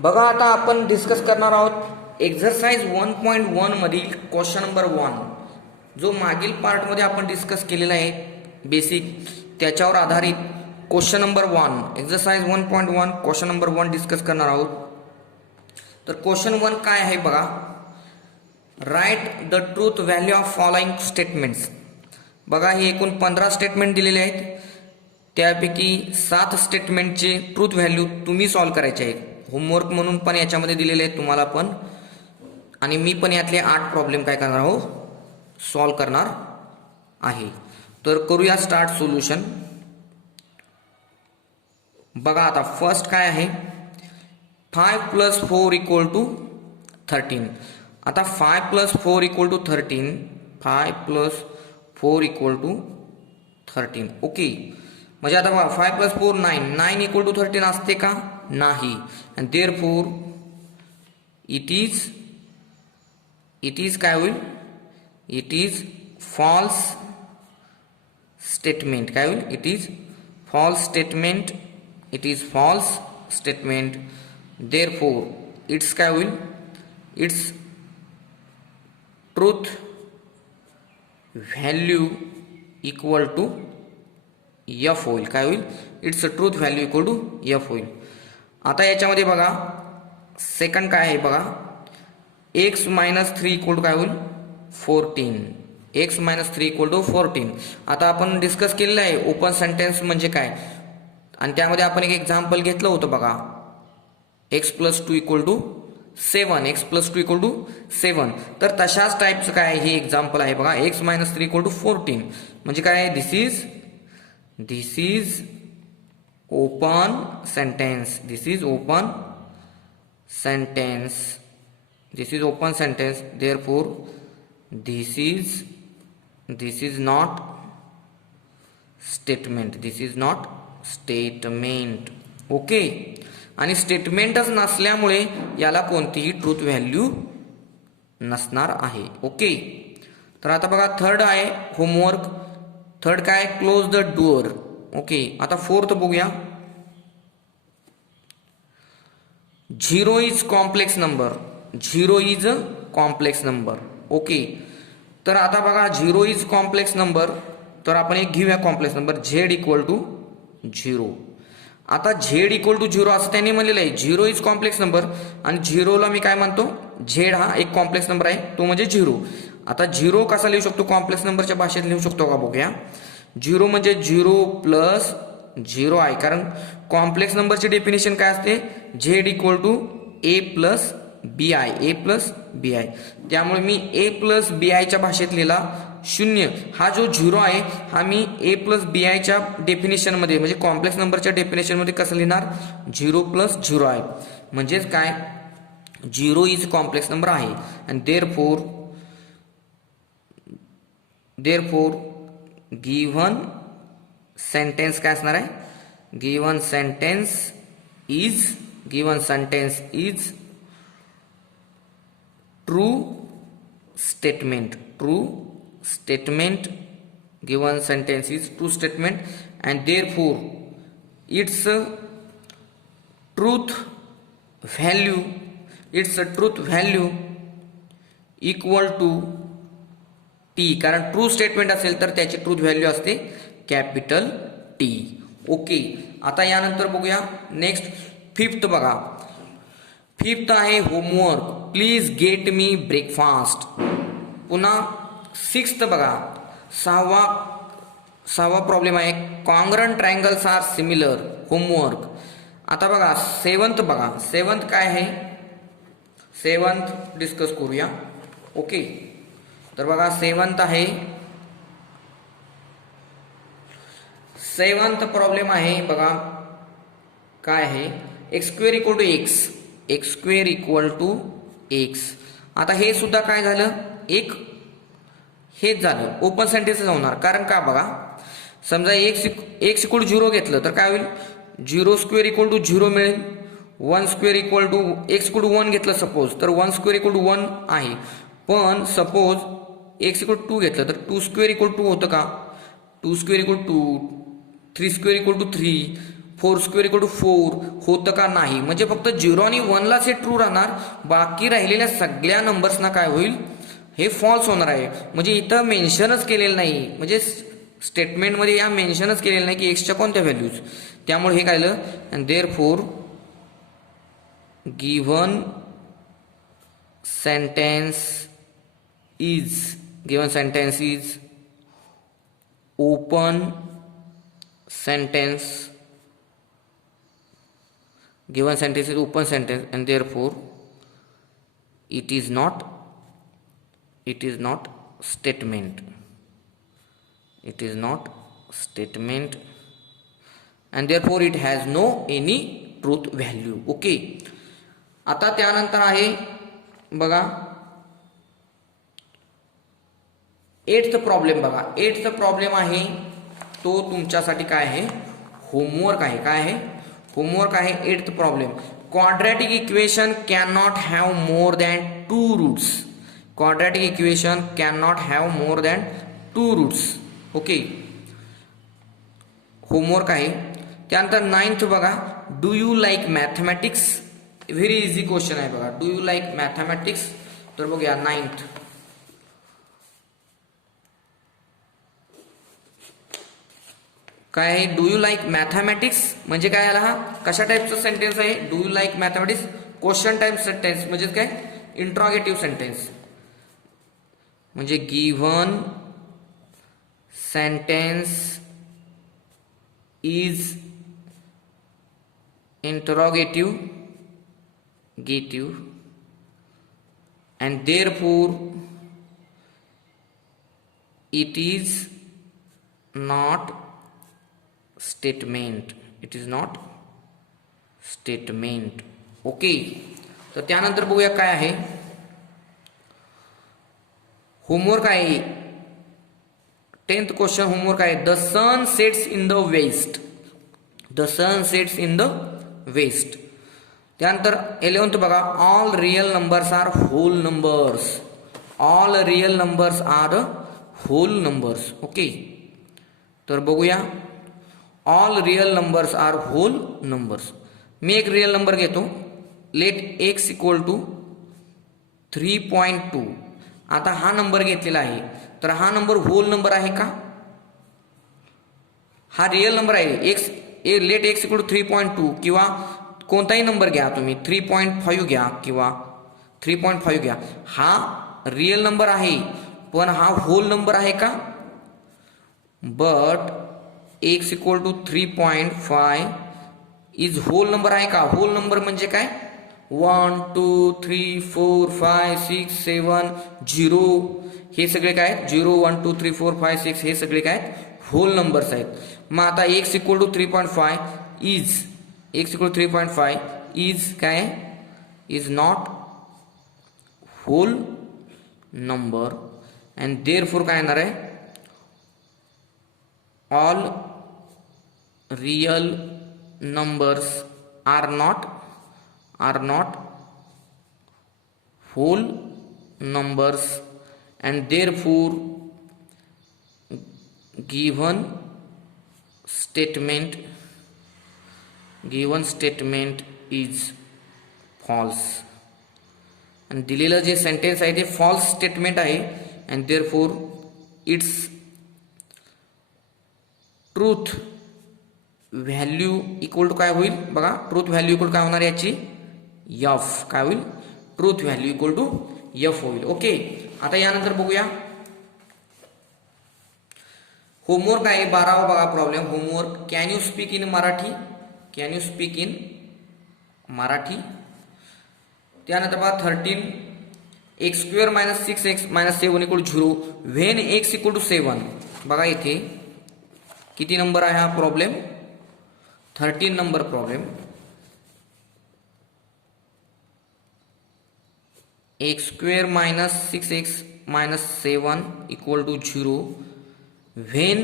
बघा आता आपण डिस्कस करणार आहोत एक्झरसाइज 1.1 मधील क्वेश्चन नंबर 1, जो मागील पार्टमध्ये आपण डिस्कस केलेला आहे बेसिक, त्याच्यावर आधारित question number 1 exercise 1.1 question number 1 discuss करणार आहोत. तर क्वेश्चन 1 काय आहे बघा, write the truth value of following statements. बघा हे एकूण 15 स्टेटमेंट दिलेले आहेत, त्यापैकी 7 स्टेटमेंटचे ट्रूथ व्हॅल्यू तुम्ही सॉल्व्ह करायचे आहेत. होमवर्क म्हणून पण याच्यामध्ये दिलेले आहेत तुम्हाला पण, आणि मी पण यातले 8 प्रॉब्लेम काय करणार आहोत, सॉल्व्ह करणार आहे. तर करूया स्टार्ट सोल्युशन. बघा आता फर्स्ट काय आहे, 5 + 4 = 13. आता 5 + 4 = 13, 5 + 4 = 13. ओके, म्हणजे आता बघा 5 + 4 9, 9 = 13 असते का, नाही. and therefore it is काय होईल, it is false statement. काय होईल, it is false statement, it is false statement. therefore it's काय होईल, its truth value equal to f होईल. काय होईल, its truth value equal to f होईल. आता याच्यामध्ये बघा सेकंड काय आहे बघा, x - 3 = काय होईल, 14. x - 3 = 14. आता आपण डिस्कस केलेलं आहे ओपन सेंटेन्स म्हणजे काय, आणि त्यामध्ये आपण एक एक्झाम्पल घेतलं होतं बघा, x + 2 = 7, x + 2 = 7. तर तशाच टाईपचं काय हे एक्झाम्पल आहे बघा, x - 3 = 14. म्हणजे काय, this is open sentence, this is open sentence, this is open sentence. therefore this is not statement, this is not statement. Okay, आणि स्टेटमेंटच नसल्यामुळे याला कोणतीही ट्रूथ व्हॅल्यू नसणार आहे. ओके, तर आता बघा थर्ड आहे होमवर्क. थर्ड काय, क्लोज द डोअर. ओके, आता फोर्थ बघूया, 0 is complex number, 0 is complex number. Okay, तर आता बघा 0 इज कॉम्प्लेक्स नंबर, तर आपण एक घेऊया कॉम्प्लेक्स नंबर, z = 0. आता z = 0 असं त्यांनी म्हणलेलं आहे. 0 इज कॉम्प्लेक्स नंबर, आणि 0ला मी काय म्हणतो, z हा एक कॉम्प्लेक्स नंबर आहे, तो म्हणजे 0. आता 0 कसा लिहू शकतो, कॉम्प्लेक्स नंबरच्या भाषेत लिहू शकतो का बघूया. 0 म्हणजे 0 + 0 आहे, कारण कॉम्प्लेक्स नंबरची डेफिनेशन काय असते, z = a + bi, a + bi. त्यामुळे मी a + bi च्या भाषेत लिहिला 0. हा जो 0 आहे हा मी a + bi च्या डेफिनेशन मध्ये, म्हणजे कॉम्प्लेक्स नंबरच्या डेफिनेशन मध्ये कसं लिहिणार, 0 + 0 आहे. म्हणजेच काय, 0 इज कॉम्प्लेक्स नंबर आहे. आणि therefore गिव्हन सेंटेन्स काय असणार आहे, given sentence is true statement, given sentence is true statement. and therefore its truth value equal to T, कारण ट्रू स्टेटमेंट असेल तर त्याची ट्रूथ व्हॅल्यू असते कॅपिटल T. ओके, आता यानंतर बघूया नेक्स्ट फिफ्थ. बघा फिफ्थ आहे homework, please get me breakfast. पुन्हा सिक्स्थ बघा, सहावा प्रॉब्लेम आहे, congruent triangles are similar. Homework. आता बघा सेवंथ, बघा सेवंथ काय आहे, सेवंथ डिस्कस करूया. ओके, तर बघा सेवंथ आहे, सेवंथ प्रॉब्लेम आहे बघा, काय आहे, x² = x. आता हे सुद्धा काय झालं, हेच झालं, ओपन सेंटेन्स होणार. कारण का बघा, समजा x = 0 घेतलं तर काय होईल, 0² = 0 मिळेल. 1² = x = 1 घेतलं सपोज, तर 1² = 1 आहे. पण सपोज x = 2 घेतलं तर 2² = 2 होतं का, 2² = 2, 3² = 3, 4 स्क्वेअर इक्वल टू 4 होतं का नाही, म्हणजे फक्त 0 आणि 1लाच हे ट्रू राहणार, बाकी राहिलेल्या सगळ्या नंबर्सना काय होईल, हे फॉल्स होणार आहे. म्हणजे इथं मेन्शनच केलेलं नाही, म्हणजे स्टेटमेंटमध्ये या मेन्शनच केलेलं नाही की एक्सच्या कोणत्या व्हॅल्यूज. त्यामुळे हे काय झालं, and therefore given sentence is open sentence, given sentence is open sentence, and therefore it is not statement, and therefore it has no any truth value. Okay, आता त्यानंतर आहे बघा 8th प्रॉब्लेम. बघा 8th प्रॉब्लेम आहे तो तुमच्यासाठी काय आहे, होमवर्क आहे. काय आहे, होमवर्क आहे. 8th problem, quadratic equation can not have more than 2 roots. Quadratic equation can not have more than 2 roots. Okay, homework आहे. त्यानंतर 9th बघा, do you like mathematics. Very easy question आहे बघा, डू यू लाईक मॅथमॅटिक्स. तर बघूया 9th काय आहे, do you like mathematics म्हणजे काय आला, हा कशा टाईपचा सेंटेन्स आहे, do you like mathematics question type sentence, म्हणजे काय इंट्रॉगेटिव्ह सेंटेन्स. म्हणजे given sentence is interrogative and therefore it is not statement. Okay, तर त्यानंतर बघूया काय आहे होमवर्क आहे. 10th क्वेश्चन होमवर्क आहे, the sun sets in the west. त्यानंतर 11th बघा, all real numbers are whole numbers. Okay, तर बघूया all real numbers are whole numbers. मी एक रियल नंबर घेतो, लेट x इक्वल टू 3.2. आता हा नंबर घेतलेला आहे, तर हा नंबर होल नंबर आहे का, हा रियल नंबर आहे. लेट x इक्वल टू 3.2 किंवा कोणताही नंबर घ्या तुम्ही, 3.5 घ्या किंवा 3.5 घ्या, हा रियल नंबर आहे, पण हा होल नंबर आहे का. But x equal to 3.5 is whole number आहे का. होल नंबर म्हणजे काय, 1 2 3 4 5 6 7 0, हे सगळे काय आहेत, 0 1 2 3 4 5 6, हे सगळे काय होल नंबर्स आहेत. मग आता x इक्वल टू 3.5 इज काय, is not whole number, and therefore काय येणार आहे, all real numbers are not whole numbers, and therefore given statement is false. आणि दिलेलं जे सेंटेन्स आहे ते फॉल्स स्टेटमेंट आहे, and therefore its truth value equal to काय होईल बघा, ट्रूथ व्हॅल्यू इक्वल काय होणार याची, एफ. काय होईल, truth value equal to F होईल. ओके, आता यानंतर बघूया होमवर्क आहे 12वा बघा problem. Homework, can you speak in Marathi. त्यानंतर बघा 13, x square minus 6x minus 7 equal to 0 when x equal to 7. बघा इथे किती नंबर आहे हा problem, 13 number problem. X square minus 6x minus 7 equal to 0 when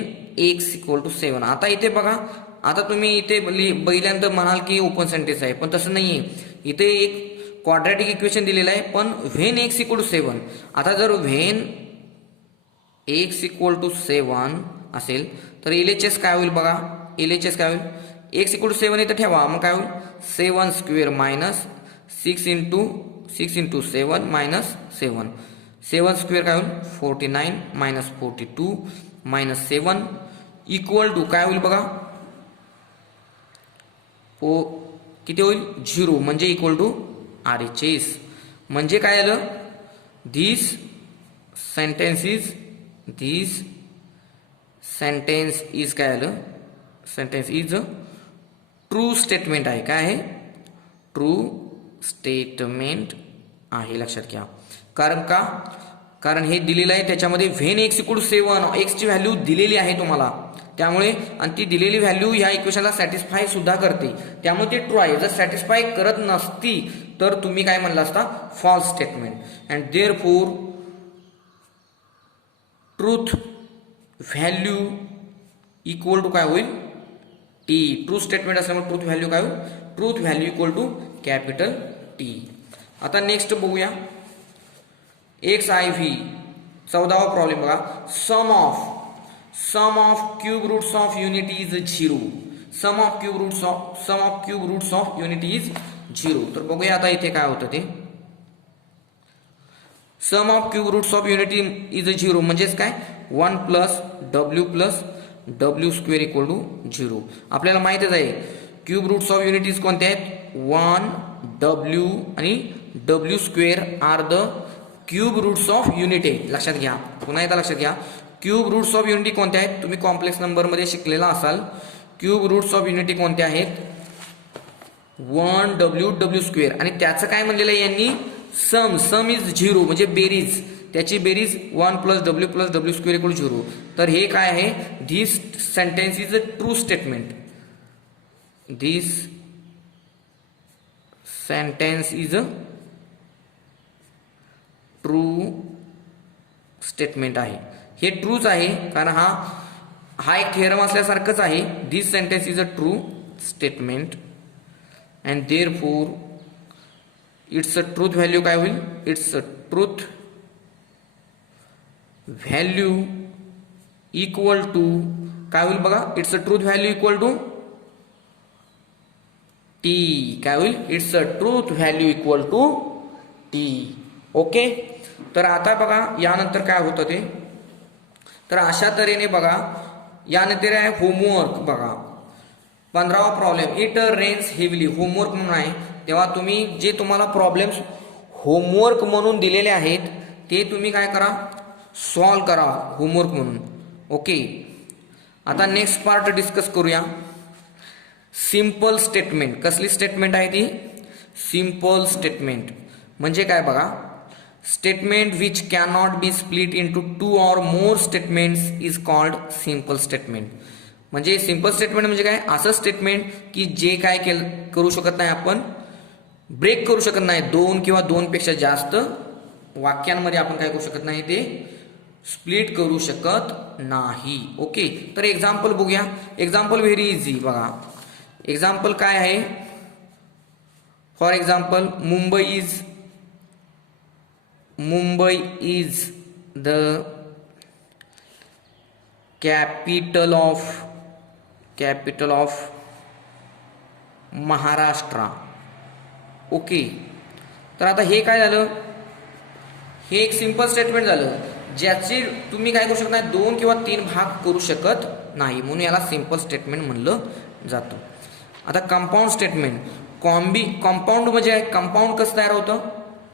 x equal to 7. आता इथे बघा, आता तुम्ही इथे पहिल्यांदा म्हणाल की ओपन सेंटेन्स आहे, पण तसं नाही आहे. इथे एक क्वाड्रॅटिक इक्वेशन दिलेलं आहे, पण व्हेन x इक्वल टू 7. आता जर व्हेन x इक्वल टू 7 असेल तर LHS काय होईल बघा, LHS काय होईल, एक्स इक्वल टू 7 इथं ठेवा, मग काय होईल 7 square minus 6 into 7 minus 7. 7 square काय होईल 49 मायनस 42 मायनस 7 इक्वल टू काय होईल बघा किती होईल 0 म्हणजे इक्वल टू RHS. म्हणजे काय आलं दिस सेंटेन्स इज काय आलं सेंटेन्स इज ट्रू स्टेटमेंट आहे. काय आहे ट्रू स्टेटमेंट आहे, लक्षात घ्या. कारण हे दिलेलं आहे त्याच्यामध्ये व्हेन एक्स इक्वल टू 7 एक्सची व्हॅल्यू दिलेली आहे तुम्हाला, त्यामुळे आणि ती दिलेली व्हॅल्यू ह्या इक्वेशनला सॅटिस्फाय सुद्धा करते, त्यामुळे ते ट्रू आहे. जर सॅटिस्फाय करत नसती तर तुम्ही काय म्हणला असता false statement. And therefore truth value equal to काय होईल टी. ट्रू स्टेटमेंट असल्यामुळे ट्रूथ व्हॅल्यू काय होईल truth value equal to capital T. आता नेक्स्ट बघूया XIV 14वा प्रॉब्लेम बघा. Sum of cube roots of unity is 0. Sum of cube roots of unity is 0. तर बघूया आता इथे काय होतं ते. Sum of cube roots of unity is 0 म्हणजेच काय 1 plus W square equal to 0. आपल्याला माहितच आहे क्यूब रूट्स ऑफ युनिटीज कोणत्या आहेत 1 डब्ल्यू आणि डब्ल्यू square are the cube roots of unity. लक्षात घ्या, पुन्हा एकदा लक्षात घ्या, क्यूब रूट्स ऑफ युनिटी कोणत्या आहेत तुम्ही कॉम्प्लेक्स नंबर मध्ये शिकलेला असाल. क्यूब रूट्स ऑफ युनिटी कोणत्या आहेत 1 डब्ल्यू स्क्वेअर आणि त्याचं काय म्हणलेलं आहे यांनी सम इज 0 म्हणजे बेरीज, त्याची बेरीज 1 प्लस डब्ल्यू स्क्वेअर इक्वल 0. तर हे काय आहे this sentence is a true statement. This sentence is a true statement आहे. हे ट्रूच आहे कारण हा एक थेरम असल्यासारखंच आहे. This sentence is a true statement and therefore it's a truth value काय होईल it's a truth value equal to काय होईल बघा it's a truth value equal to T. काय होईल it's a truth value equal to T. Okay. तर आता बघा यानंतर काय होतं ते. तर अशा तऱ्हेने बघा यानंतर आहे होमवर्क. बघा 15वा problem. It rains heavily. Homework म्हणून आहे तेव्हा तुम्ही जे तुम्हाला प्रॉब्लेम्स होमवर्क म्हणून दिलेले आहेत ते तुम्ही काय करा सॉल्व करा होमवर्क म्हणून. ओके. आता नेक्स्ट पार्ट डिस्कस करूया. Simple statement. कसली स्टेटमेंट आहे ती सिंपल स्टेटमेंट म्हणजे काय बघा statement which cannot be split into 2 or more statements is called simple statement. म्हणजे सिंपल स्टेटमेंट म्हणजे काय असं स्टेटमेंट की जे काय करू शकत नाही आपण ब्रेक करू शकत नाही 2 किंवा 2 पेक्षा जास्त वाक्यांमध्ये आपण काय करू शकत नाही ते स्प्लिट करू शकत नाही. ओके. तर एक्झाम्पल बघूया. Example very easy. बघा एक्झाम्पल काय आहे. For example Mumbai is the capital of Maharashtra. Okay. तर आता हे काय झालं हे एक सिंपल स्टेटमेंट झालं ज्याचे तुम्ही काय करू शकत नाही 2 किंवा 3 भाग करू शकत नाही म्हणून याला सिंपल स्टेटमेंट म्हणलं जातं. आता कंपाऊंड स्टेटमेंट. कंपाऊंड म्हणजे कंपाऊंड कसं तयार होतं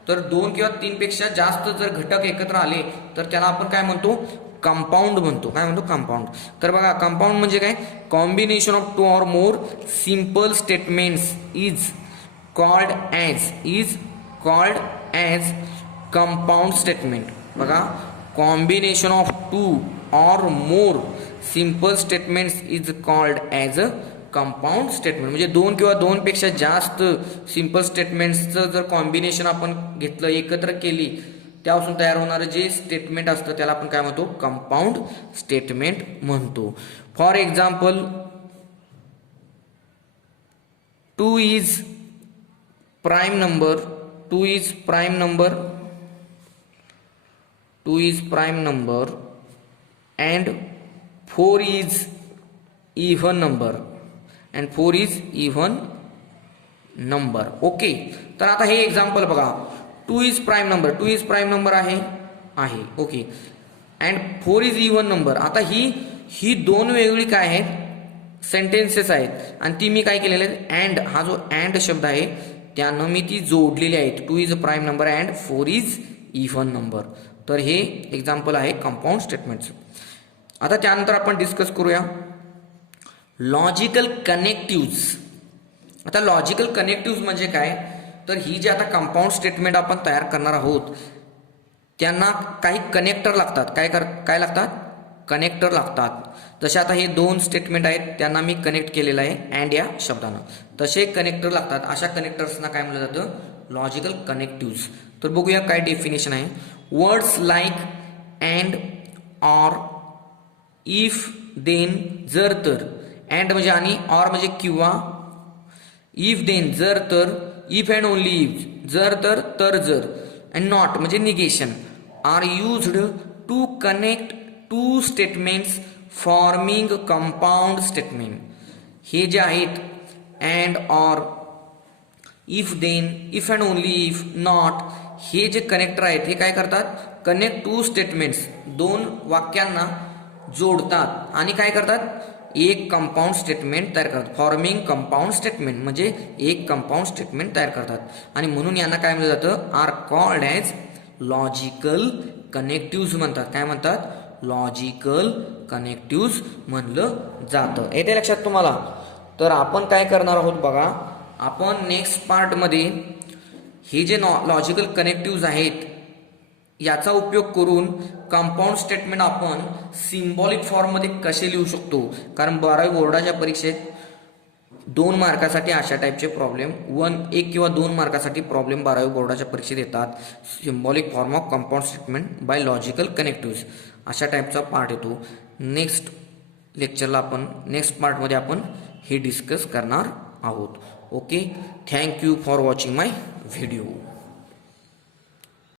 तर 2 किंवा 3 पेक्षा जास्त जर घटक एकत्र आले तर त्याला आपण काय म्हणतो कंपाऊंड म्हणतो. काय म्हणतो कंपाऊंड. तर बघा कंपाऊंड म्हणजे काय combination of 2 or more simple statements is called as compound statement. बघा combination of 2 or more simple statements is called as a compound statement. म्हणजे 2 किंवा 2 पेक्षा जास्त सिंपल स्टेटमेंट्सचं जर कॉम्बिनेशन आपण घेतलं एकत्र केली त्यापासून तयार होणारं जे स्टेटमेंट असतं त्याला आपण काय म्हणतो कंपाऊंड स्टेटमेंट म्हणतो. For example 2 is prime number 2 is prime number and 4 is even number and 4 is even number. Okay, तर आता हे एक्झाम्पल बघा. 2 is prime number, 2 is prime number आहे. Okay, and 4 is even number. आता ही दोन वेगळी काय आहेत सेंटेन्सेस आहेत आणि ती मी काय केलेले आहेत अँड, हा जो अँड शब्द आहे त्यानं मी ती जोडलेली आहेत. 2 is a prime number and 4 is even number. तर हे एक्झाम्पल आहे कंपाऊंड स्टेटमेंटचं. आता त्यानंतर आपण डिस्कस करूया लॉजिकल कनेक्टिव्ज. आता लॉजिकल कनेक्टिव्ज म्हणजे काय, तर ही जी आता कंपाऊंड स्टेटमेंट आपण तयार करणार आहोत त्यांना काही कनेक्टर लागतात. काय लागतात, कनेक्टर लागतात. जसे आता हे दोन स्टेटमेंट आहेत त्यांना मी कनेक्ट केलेलं आहे अँड या शब्दानं, तसे कनेक्टर लागतात. अशा कनेक्टर्सना काय म्हटलं जातं, लॉजिकल कनेक्टिव्ज. तर बघूया काय डेफिनेशन आहे. Words like and, or, if, then, जर तर. अँड म्हणजे आणि, ऑर म्हणजे किंवा, इफ देन जर तर, इफ अँड ओनली इफ जर तर जर, अँड नॉट म्हणजे negation, are used to connect two statements forming compound statement. हे जे आहेत and, or, if then, if and only if, not, हे जे कनेक्टर आहेत हे काय करतात, कनेक्ट टू स्टेटमेंट्स, दोन वाक्यांना जोडतात आणि काय करतात, एक कंपाऊंड स्टेटमेंट तयार करतात. फॉर्मिंग कंपाऊंड स्टेटमेंट म्हणजे एक कंपाऊंड स्टेटमेंट तयार करतात आणि म्हणून यांना काय म्हटलं जातं, आर कॉल्ड ॲज लॉजिकल कनेक्टिव्ज म्हणतात. काय म्हणतात, लॉजिकल कनेक्टिव्ज म्हणलं जातं. येते लक्षात तुम्हाला. तर आपण काय करणार आहोत बघा, आपण नेक्स्ट पार्टमध्ये हे जे लॉजिकल कनेक्टिव्ज आहेत याचा उपयोग करून कंपाऊंड स्टेटमेंट आपण सिम्बॉलिक फॉर्ममध्ये कसे लिहू शकतो. कारण 12वी बोर्डाच्या परीक्षेत 2 मार्कासाठी अशा टाईपचे प्रॉब्लेम, 1 किंवा 2 मार्कासाठी प्रॉब्लेम 12वी बोर्डाच्या परीक्षेत येतात. Symbolic form of compound statement by logical connectives अशा टाईपचा पार्ट येतो. नेक्स्ट लेक्चरला आपण, नेक्स्ट पार्टमध्ये आपण हे डिस्कस करणार आहोत. Okay, thank you for watching my video.